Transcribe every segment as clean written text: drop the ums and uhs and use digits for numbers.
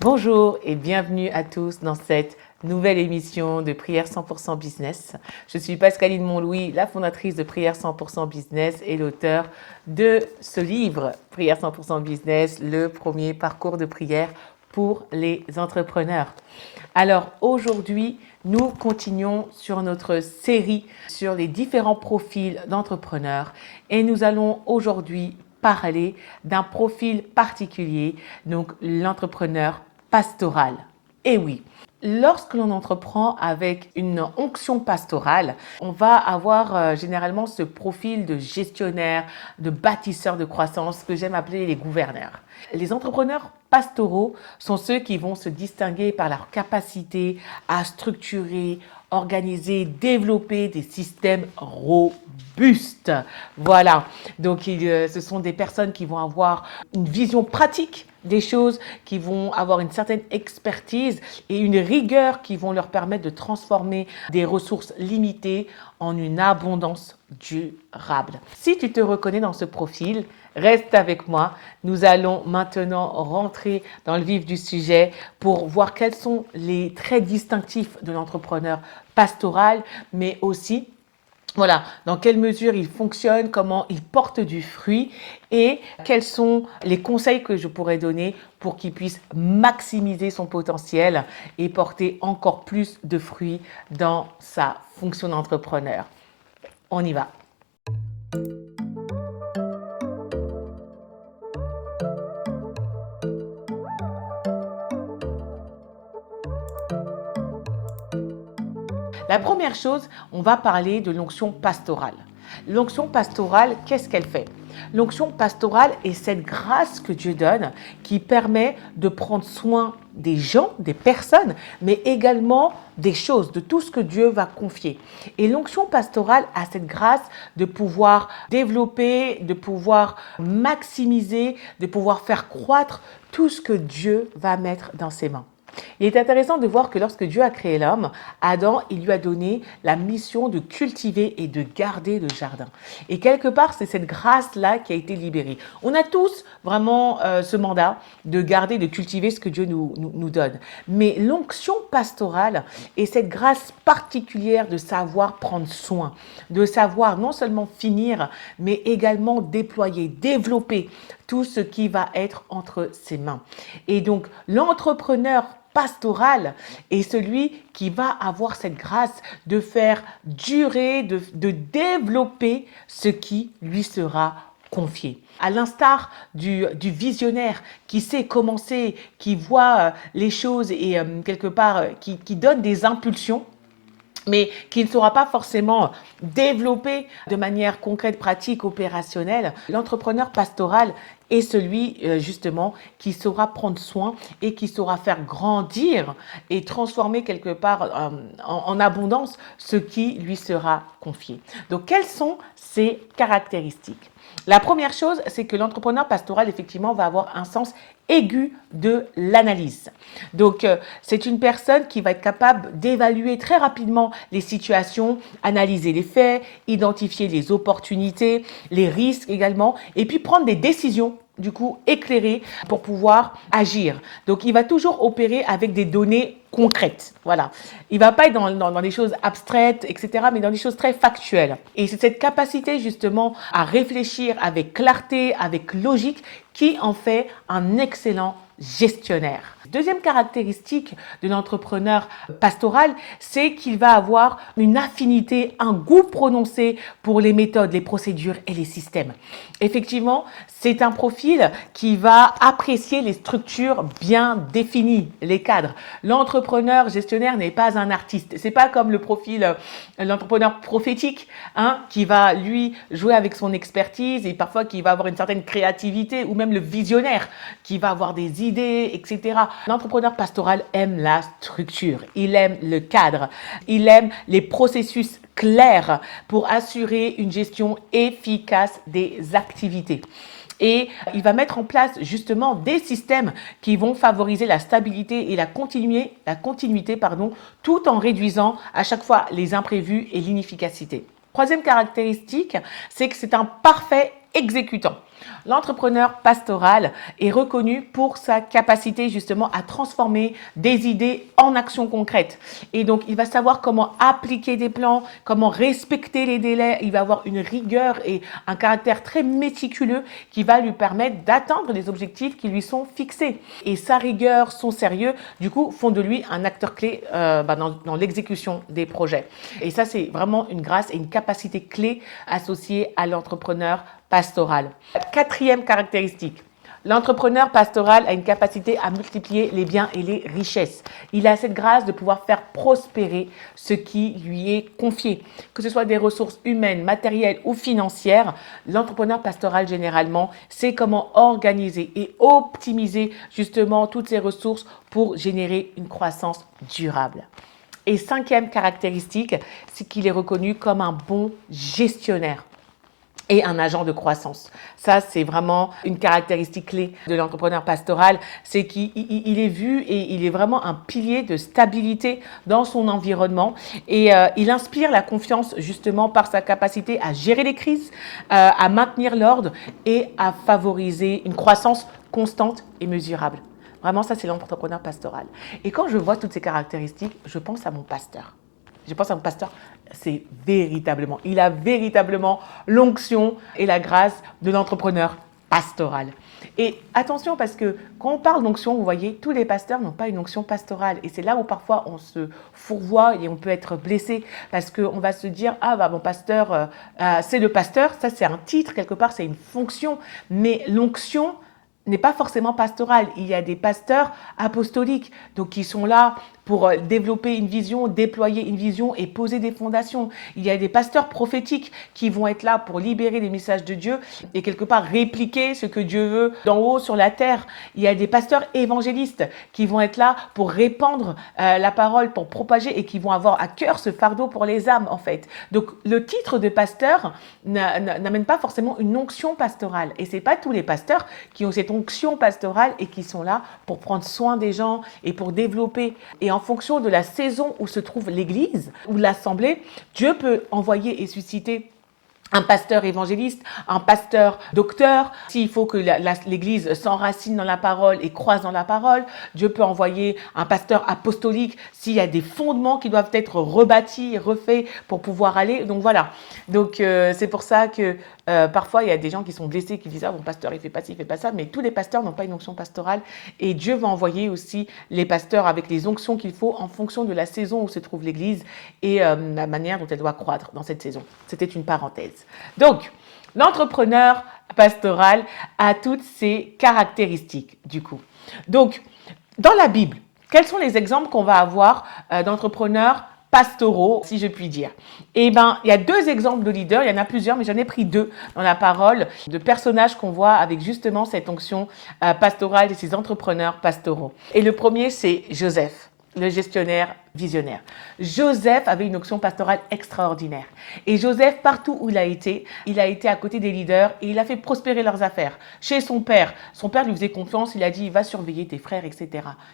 Bonjour et bienvenue à tous dans cette nouvelle émission de Prière 100% Business. Je suis Pascaline Montlouis, la fondatrice de Prière 100% Business et l'auteur de ce livre, Prière 100% Business, le premier parcours de prière pour les entrepreneurs. Alors aujourd'hui, nous continuons sur notre série sur les différents profils d'entrepreneurs et nous allons aujourd'hui parler d'un profil particulier, donc l'entrepreneur pastoral. Et oui, lorsque l'on entreprend avec une onction pastorale, on va avoir généralement ce profil de gestionnaire, de bâtisseur de croissance que j'aime appeler les gouverneurs. Les entrepreneurs pastoraux sont ceux qui vont se distinguer par leur capacité à structurer, organiser, développer des systèmes robustes. Voilà, donc ce sont des personnes qui vont avoir une vision pratique des choses, qui vont avoir une certaine expertise et une rigueur qui vont leur permettre de transformer des ressources limitées en une abondance durable. Si tu te reconnais dans ce profil, reste avec moi. Nous allons maintenant rentrer dans le vif du sujet pour voir quels sont les traits distinctifs de l'entrepreneur pastoral, mais aussi voilà, dans quelle mesure il fonctionne, comment il porte du fruit et quels sont les conseils que je pourrais donner pour qu'il puisse maximiser son potentiel et porter encore plus de fruits dans sa fonction d'entrepreneur. On y va. La première chose, on va parler de l'onction pastorale. L'onction pastorale, qu'est-ce qu'elle fait? L'onction pastorale est cette grâce que Dieu donne qui permet de prendre soin des gens, des personnes, mais également des choses, de tout ce que Dieu va confier. Et l'onction pastorale a cette grâce de pouvoir développer, de pouvoir maximiser, de pouvoir faire croître tout ce que Dieu va mettre dans ses mains. Il est intéressant de voir que lorsque Dieu a créé l'homme, Adam, il lui a donné la mission de cultiver et de garder le jardin. Et quelque part, c'est cette grâce-là qui a été libérée. On a tous vraiment ce mandat de garder, de cultiver ce que Dieu nous donne. Mais l'onction pastorale est cette grâce particulière de savoir prendre soin, de savoir non seulement finir, mais également déployer, développer tout ce qui va être entre ses mains. Et donc, l'entrepreneur pastoral est celui qui va avoir cette grâce de faire durer, de développer ce qui lui sera confié. À l'instar du visionnaire qui sait commencer, qui voit les choses et quelque part qui donne des impulsions, mais qui ne sera pas forcément développé de manière concrète, pratique, opérationnelle. L'entrepreneur pastoral est celui justement qui saura prendre soin et qui saura faire grandir et transformer quelque part en abondance ce qui lui sera confié. Donc quelles sont ces caractéristiques? La première chose, c'est que l'entrepreneur pastoral, effectivement, va avoir un sens aigu de l'analyse. Donc, c'est une personne qui va être capable d'évaluer très rapidement les situations, analyser les faits, identifier les opportunités, les risques également, et puis prendre des décisions du coup éclairées pour pouvoir agir. Donc, il va toujours opérer avec des données concrètes. Voilà. Il ne va pas être dans des choses abstraites, etc., mais dans des choses très factuelles. Et c'est cette capacité justement à réfléchir avec clarté, avec logique, qui en fait un excellent gestionnaire. Deuxième caractéristique de l'entrepreneur pastoral, c'est qu'il va avoir une affinité, un goût prononcé pour les méthodes, les procédures et les systèmes. Effectivement, c'est un profil qui va apprécier les structures bien définies, les cadres. L'entrepreneur gestionnaire n'est pas un artiste. C'est pas comme le profil, l'entrepreneur prophétique, qui va lui jouer avec son expertise et parfois qui va avoir une certaine créativité, ou même le visionnaire qui va avoir des idées, etc. L'entrepreneur pastoral aime la structure, il aime le cadre, il aime les processus clairs pour assurer une gestion efficace des activités. Et il va mettre en place justement des systèmes qui vont favoriser la stabilité et la continuité, tout en réduisant à chaque fois les imprévus et l'inefficacité. Troisième caractéristique, c'est que c'est un parfait exécutant. L'entrepreneur pastoral est reconnu pour sa capacité justement à transformer des idées en actions concrètes. Et donc, il va savoir comment appliquer des plans, comment respecter les délais. Il va avoir une rigueur et un caractère très méticuleux qui va lui permettre d'atteindre les objectifs qui lui sont fixés. Et sa rigueur, son sérieux, du coup, font de lui un acteur clé dans l'exécution des projets. Et ça, c'est vraiment une grâce et une capacité clé associée à l'entrepreneur pastoral. Quatrième caractéristique, l'entrepreneur pastoral a une capacité à multiplier les biens et les richesses. Il a cette grâce de pouvoir faire prospérer ce qui lui est confié. Que ce soit des ressources humaines, matérielles ou financières, l'entrepreneur pastoral généralement sait comment organiser et optimiser justement toutes ces ressources pour générer une croissance durable. Et cinquième caractéristique, c'est qu'il est reconnu comme un bon gestionnaire et un agent de croissance. Ça, c'est vraiment une caractéristique clé de l'entrepreneur pastoral, c'est qu'il est vu et il est vraiment un pilier de stabilité dans son environnement et il inspire la confiance justement par sa capacité à gérer les crises, à maintenir l'ordre et à favoriser une croissance constante et mesurable. Vraiment, ça, c'est l'entrepreneur pastoral. Et quand je vois toutes ces caractéristiques, je pense à mon pasteur. Je pense à mon pasteur, il a véritablement l'onction et la grâce de l'entrepreneur pastoral. Et attention parce que quand on parle d'onction, vous voyez, tous les pasteurs n'ont pas une onction pastorale. Et c'est là où parfois on se fourvoie et on peut être blessé parce qu'on va se dire, ah bah mon pasteur, c'est le pasteur, ça c'est un titre, quelque part c'est une fonction, mais l'onction n'est pas forcément pastorale. Il y a des pasteurs apostoliques, donc qui sont là pour développer une vision, déployer une vision et poser des fondations. Il y a des pasteurs prophétiques qui vont être là pour libérer les messages de Dieu et quelque part répliquer ce que Dieu veut d'en haut sur la terre. Il y a des pasteurs évangélistes qui vont être là pour répandre la parole, pour propager et qui vont avoir à cœur ce fardeau pour les âmes en fait. Donc le titre de pasteur n'amène pas forcément une onction pastorale et c'est pas tous les pasteurs qui ont cette onction pastorale et qui sont là pour prendre soin des gens et pour développer. Et en fonction de la saison où se trouve l'église ou l'assemblée, Dieu peut envoyer et susciter un pasteur évangéliste, un pasteur docteur. S'il faut que l'Église s'enracine dans la parole et croise dans la parole, Dieu peut envoyer un pasteur apostolique s'il y a des fondements qui doivent être rebâtis, refaits pour pouvoir aller. Donc voilà. Donc c'est pour ça que parfois il y a des gens qui sont blessés, qui disent « Ah, mon pasteur, il fait pas ci, il fait pas ça ». Mais tous les pasteurs n'ont pas une onction pastorale. Et Dieu va envoyer aussi les pasteurs avec les onctions qu'il faut en fonction de la saison où se trouve l'Église et la manière dont elle doit croître dans cette saison. C'était une parenthèse. Donc, l'entrepreneur pastoral a toutes ces caractéristiques, du coup. Donc, dans la Bible, quels sont les exemples qu'on va avoir d'entrepreneurs pastoraux, si je puis dire? Eh bien, il y a deux exemples de leaders, il y en a plusieurs, mais j'en ai pris deux dans la parole, de personnages qu'on voit avec justement cette onction pastorale et ces entrepreneurs pastoraux. Et le premier, c'est Joseph, le gestionnaire visionnaire. Joseph avait une onction pastorale extraordinaire. Et Joseph, partout où il a été à côté des leaders et il a fait prospérer leurs affaires. Chez son père lui faisait confiance, il a dit, va surveiller tes frères, etc.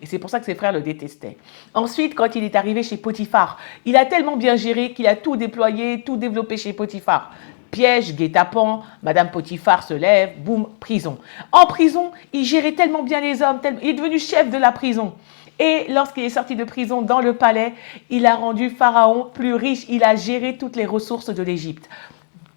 Et c'est pour ça que ses frères le détestaient. Ensuite, quand il est arrivé chez Potiphar, il a tellement bien géré qu'il a tout déployé, tout développé chez Potiphar. Piège, guet-apens, Madame Potiphar se lève, boum, prison. En prison, il gérait tellement bien les hommes, il est devenu chef de la prison. Et lorsqu'il est sorti de prison dans le palais, il a rendu Pharaon plus riche, il a géré toutes les ressources de l'Égypte.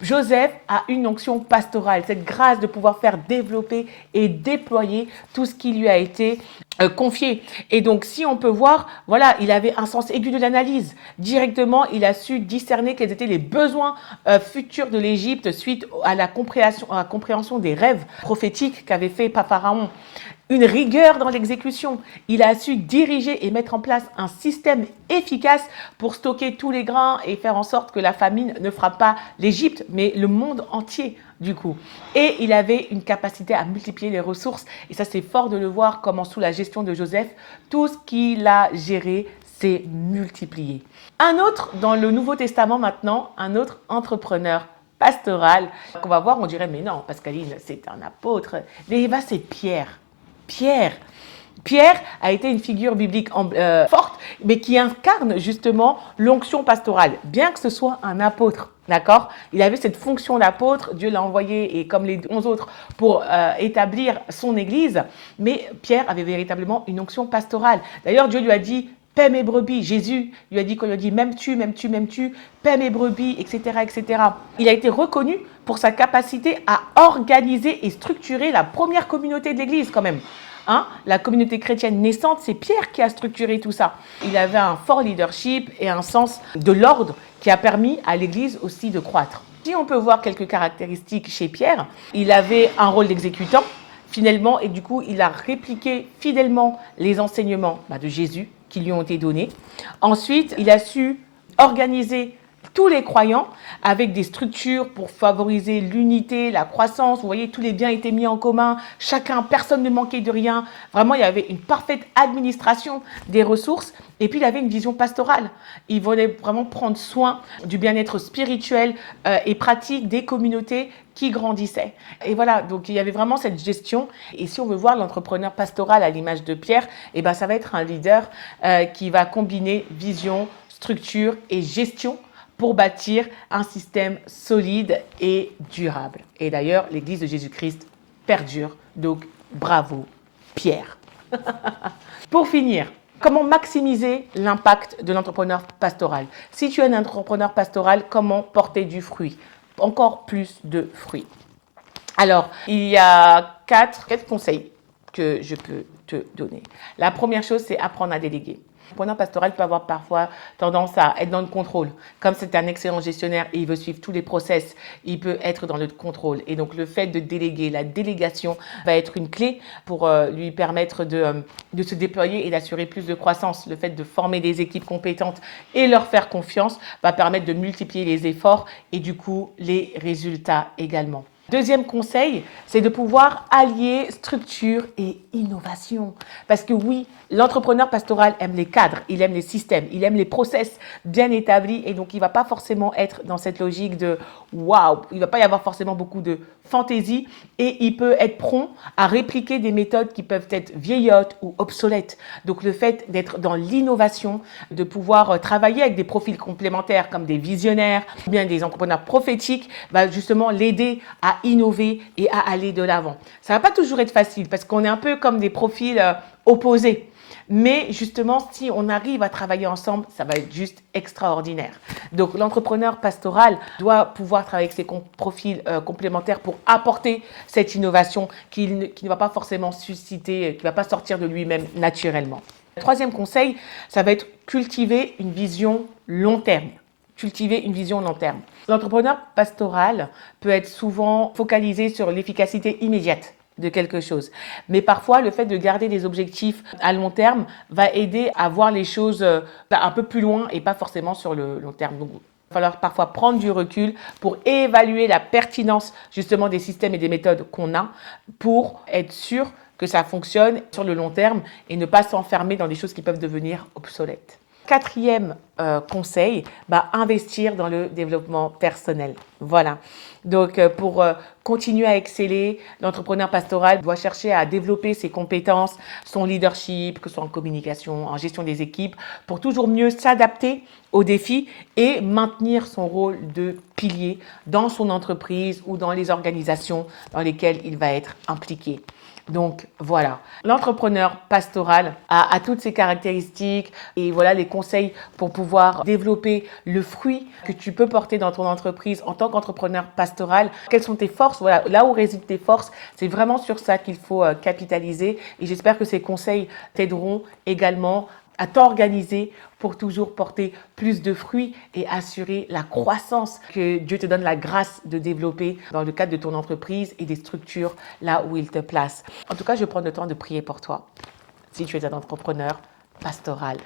Joseph a une onction pastorale, cette grâce de pouvoir faire développer et déployer tout ce qui lui a été confié. Et donc, si on peut voir, voilà, il avait un sens aigu de l'analyse. Directement, il a su discerner quels étaient les besoins futurs de l'Égypte suite à la compréhension des rêves prophétiques qu'avait fait Pharaon. Une rigueur dans l'exécution. Il a su diriger et mettre en place un système efficace pour stocker tous les grains et faire en sorte que la famine ne frappe pas l'Égypte, mais le monde entier du coup. Et il avait une capacité à multiplier les ressources. Et ça, c'est fort de le voir comment sous la gestion de Joseph, tout ce qu'il a géré s'est multiplié. Un autre, dans le Nouveau Testament maintenant, un autre entrepreneur pastoral qu'on va voir, on dirait, mais non, Pascaline, c'est un apôtre. Mais bah, c'est Pierre. Pierre, Pierre a été une figure biblique forte, mais qui incarne justement l'onction pastorale, bien que ce soit un apôtre. D'accord? Il avait cette fonction d'apôtre, Dieu l'a envoyé, et comme les 11 autres, pour établir son église. Mais Pierre avait véritablement une onction pastorale. D'ailleurs, Dieu lui a dit, paie mes brebis. Jésus lui a dit, quand il lui a dit, m'aimes-tu, m'aimes-tu, m'aimes-tu, paie mes brebis, etc., etc. Il a été reconnu pour sa capacité à organiser et structurer la première communauté de l'église quand même. Hein, la communauté chrétienne naissante, c'est Pierre qui a structuré tout ça. Il avait un fort leadership et un sens de l'ordre qui a permis à l'Église aussi de croître. Si on peut voir quelques caractéristiques chez Pierre, il avait un rôle d'exécutant, finalement, et du coup, il a répliqué fidèlement les enseignements de Jésus qui lui ont été donnés. Ensuite, il a su organiser tous les croyants avec des structures pour favoriser l'unité, la croissance. Vous voyez, tous les biens étaient mis en commun, chacun, personne ne manquait de rien. Vraiment, il y avait une parfaite administration des ressources. Et puis, il avait une vision pastorale. Il voulait vraiment prendre soin du bien-être spirituel et pratique des communautés qui grandissaient. Et voilà, donc il y avait vraiment cette gestion. Et si on veut voir l'entrepreneur pastoral à l'image de Pierre, eh ben, ça va être un leader qui va combiner vision, structure et gestion pour bâtir un système solide et durable. Et d'ailleurs, l'Église de Jésus-Christ perdure. Donc, bravo, Pierre. Pour finir, comment maximiser l'impact de l'entrepreneur pastoral? Si tu es un entrepreneur pastoral, comment porter du fruit? Encore plus de fruits. Alors, il y a quatre conseils que je peux te donner. La première chose, c'est apprendre à déléguer. L'entrepreneur pastoral peut avoir parfois tendance à être dans le contrôle. Comme c'est un excellent gestionnaire et il veut suivre tous les process, il peut être dans le contrôle. Et donc, le fait de déléguer, la délégation va être une clé pour lui permettre de se déployer et d'assurer plus de croissance. Le fait de former des équipes compétentes et leur faire confiance va permettre de multiplier les efforts et du coup, les résultats également. Deuxième conseil, c'est de pouvoir allier structure et innovation. Parce que oui, l'entrepreneur pastoral aime les cadres, il aime les systèmes, il aime les process bien établis et donc il ne va pas forcément être dans cette logique de waouh, il ne va pas y avoir forcément beaucoup de fantaisie et il peut être prompt à répliquer des méthodes qui peuvent être vieillottes ou obsolètes. Donc le fait d'être dans l'innovation, de pouvoir travailler avec des profils complémentaires comme des visionnaires ou bien des entrepreneurs prophétiques va justement l'aider à innover et à aller de l'avant. Ça ne va pas toujours être facile parce qu'on est un peu comme des profils opposés. Mais justement, si on arrive à travailler ensemble, ça va être juste extraordinaire. Donc, l'entrepreneur pastoral doit pouvoir travailler avec ses profils complémentaires pour apporter cette innovation qui ne va pas forcément susciter, qui ne va pas sortir de lui-même naturellement. Le troisième conseil, ça va être cultiver une vision long terme. Cultiver une vision long terme. L'entrepreneur pastoral peut être souvent focalisé sur l'efficacité immédiate de quelque chose. Mais parfois, le fait de garder des objectifs à long terme va aider à voir les choses un peu plus loin et pas forcément sur le long terme. Donc, il va falloir parfois prendre du recul pour évaluer la pertinence justement des systèmes et des méthodes qu'on a pour être sûr que ça fonctionne sur le long terme et ne pas s'enfermer dans des choses qui peuvent devenir obsolètes. Quatrième conseil, investir dans le développement personnel. Voilà. Donc, pour continuer à exceller, l'entrepreneur pastoral doit chercher à développer ses compétences, son leadership, que ce soit en communication, en gestion des équipes, pour toujours mieux s'adapter aux défis et maintenir son rôle de pilier dans son entreprise ou dans les organisations dans lesquelles il va être impliqué. Donc voilà, l'entrepreneur pastoral a toutes ces caractéristiques et voilà les conseils pour pouvoir développer le fruit que tu peux porter dans ton entreprise en tant qu'entrepreneur pastoral. Quelles sont tes forces? Voilà, là où résident tes forces, c'est vraiment sur ça qu'il faut capitaliser et j'espère que ces conseils t'aideront également à t'organiser pour toujours porter plus de fruits et assurer la croissance que Dieu te donne la grâce de développer dans le cadre de ton entreprise et des structures là où il te place. En tout cas, je prends le temps de prier pour toi, si tu es un entrepreneur pastoral.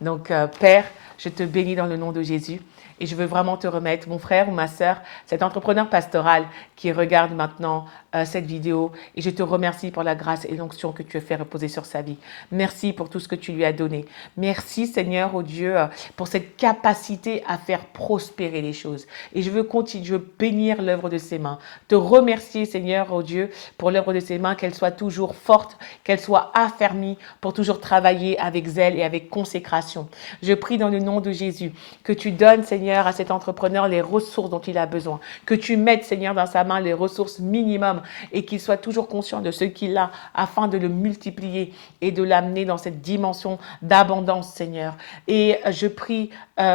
Donc, Père, je te bénis dans le nom de Jésus. Et je veux vraiment te remettre, mon frère ou ma sœur, cet entrepreneur pastoral qui regarde maintenant cette vidéo et je te remercie pour la grâce et l'onction que tu as fait reposer sur sa vie. Merci pour tout ce que tu lui as donné. Merci Seigneur, oh Dieu, pour cette capacité à faire prospérer les choses. Et je veux continuer, je veux bénir l'œuvre de ses mains. Te remercier Seigneur, oh Dieu, pour l'œuvre de ses mains, qu'elle soit toujours forte, qu'elle soit affermie pour toujours travailler avec zèle et avec consécration. Je prie dans le nom de Jésus que tu donnes Seigneur à cet entrepreneur les ressources dont il a besoin, que tu mettes Seigneur dans sa main les ressources minimum et qu'il soit toujours conscient de ce qu'il a afin de le multiplier et de l'amener dans cette dimension d'abondance, Seigneur. Et je prie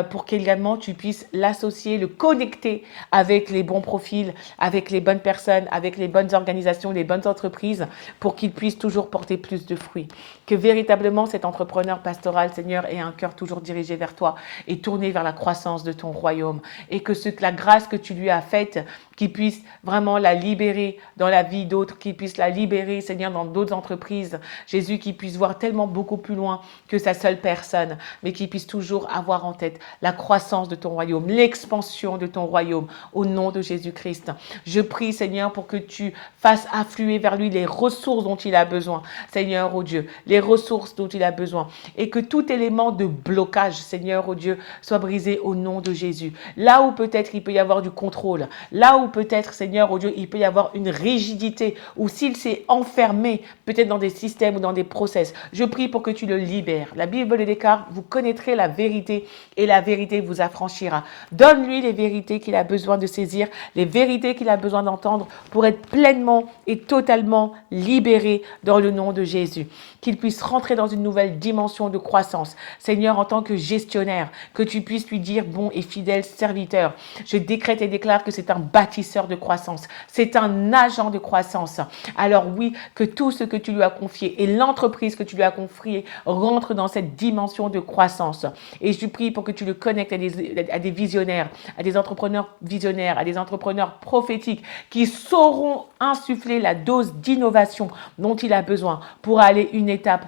pour qu'également tu puisses l'associer, le connecter avec les bons profils, avec les bonnes personnes, avec les bonnes organisations, les bonnes entreprises pour qu'il puisse toujours porter plus de fruits. Que véritablement cet entrepreneur pastoral, Seigneur, ait un cœur toujours dirigé vers toi et tourné vers la croissance de ton royaume. Et que la grâce que tu lui as faite, qu'il puisse vraiment la libérer dans la vie d'autres, qu'il puisse la libérer, Seigneur, dans d'autres entreprises. Jésus, qu'il puisse voir tellement beaucoup plus loin que sa seule personne, mais qu'il puisse toujours avoir en tête la croissance de ton royaume, l'expansion de ton royaume, au nom de Jésus-Christ. Je prie, Seigneur, pour que tu fasses affluer vers lui les ressources dont il a besoin, Seigneur, oh Dieu, les ressources dont il a besoin, et que tout élément de blocage, Seigneur, oh Dieu, soit brisé au nom de Jésus. Là où peut-être il peut y avoir du contrôle, là où peut-être, Seigneur, oh Dieu, il peut y avoir une rigidité, ou s'il s'est enfermé, peut-être dans des systèmes ou dans des process, je prie pour que tu le libères. La Bible déclare, vous connaîtrez la vérité et la vérité vous affranchira. Donne-lui les vérités qu'il a besoin de saisir, les vérités qu'il a besoin d'entendre pour être pleinement et totalement libéré dans le nom de Jésus. Qu'il puisse rentrer dans une nouvelle dimension de croissance. Seigneur, en tant que gestionnaire, que tu puisses lui dire, bon et fidèle serviteur, je décrète et déclare que c'est un bâtisseur de croissance, c'est un agent de croissance. Alors oui, que tout ce que tu lui as confié et l'entreprise que tu lui as confiée rentre dans cette dimension de croissance. Et je prie pour que tu le connectes à des visionnaires, à des entrepreneurs visionnaires, à des entrepreneurs prophétiques qui sauront insuffler la dose d'innovation dont il a besoin pour aller une étape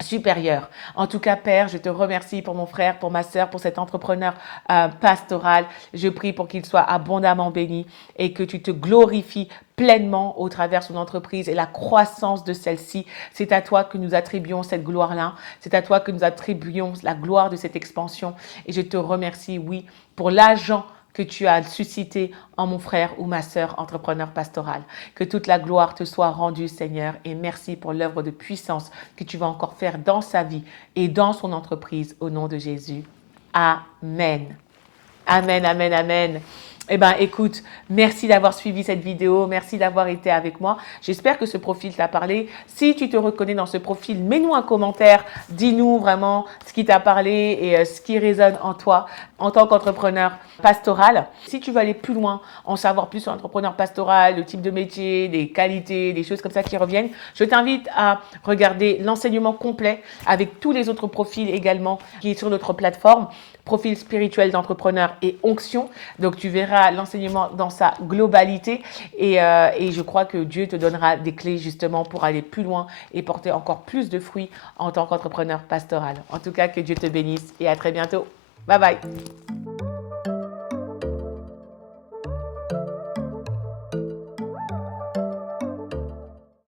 supérieur. En tout cas, Père, je te remercie pour mon frère, pour ma sœur, pour cet entrepreneur pastoral. Je prie pour qu'il soit abondamment béni et que tu te glorifies pleinement au travers de son entreprise et la croissance de celle-ci. C'est à toi que nous attribuons cette gloire-là. C'est à toi que nous attribuons la gloire de cette expansion. Et je te remercie, oui, pour l'agent que tu as suscité en mon frère ou ma sœur entrepreneur pastoral. Que toute la gloire te soit rendue, Seigneur, et merci pour l'œuvre de puissance que tu vas encore faire dans sa vie et dans son entreprise, au nom de Jésus. Amen. Amen, amen, amen. Eh bien, écoute, merci d'avoir suivi cette vidéo, merci d'avoir été avec moi. J'espère que ce profil t'a parlé. Si tu te reconnais dans ce profil, mets-nous un commentaire, dis-nous vraiment ce qui t'a parlé et ce qui résonne en toi en tant qu'entrepreneur pastoral. Si tu veux aller plus loin, en savoir plus sur l'entrepreneur pastoral, le type de métier, des qualités, des choses comme ça qui reviennent, je t'invite à regarder l'enseignement complet avec tous les autres profils également qui est sur notre plateforme. Profil spirituel d'entrepreneur et onction. Donc, tu verras l'enseignement dans sa globalité et je crois que Dieu te donnera des clés justement pour aller plus loin et porter encore plus de fruits en tant qu'entrepreneur pastoral. En tout cas, que Dieu te bénisse et à très bientôt. Bye bye.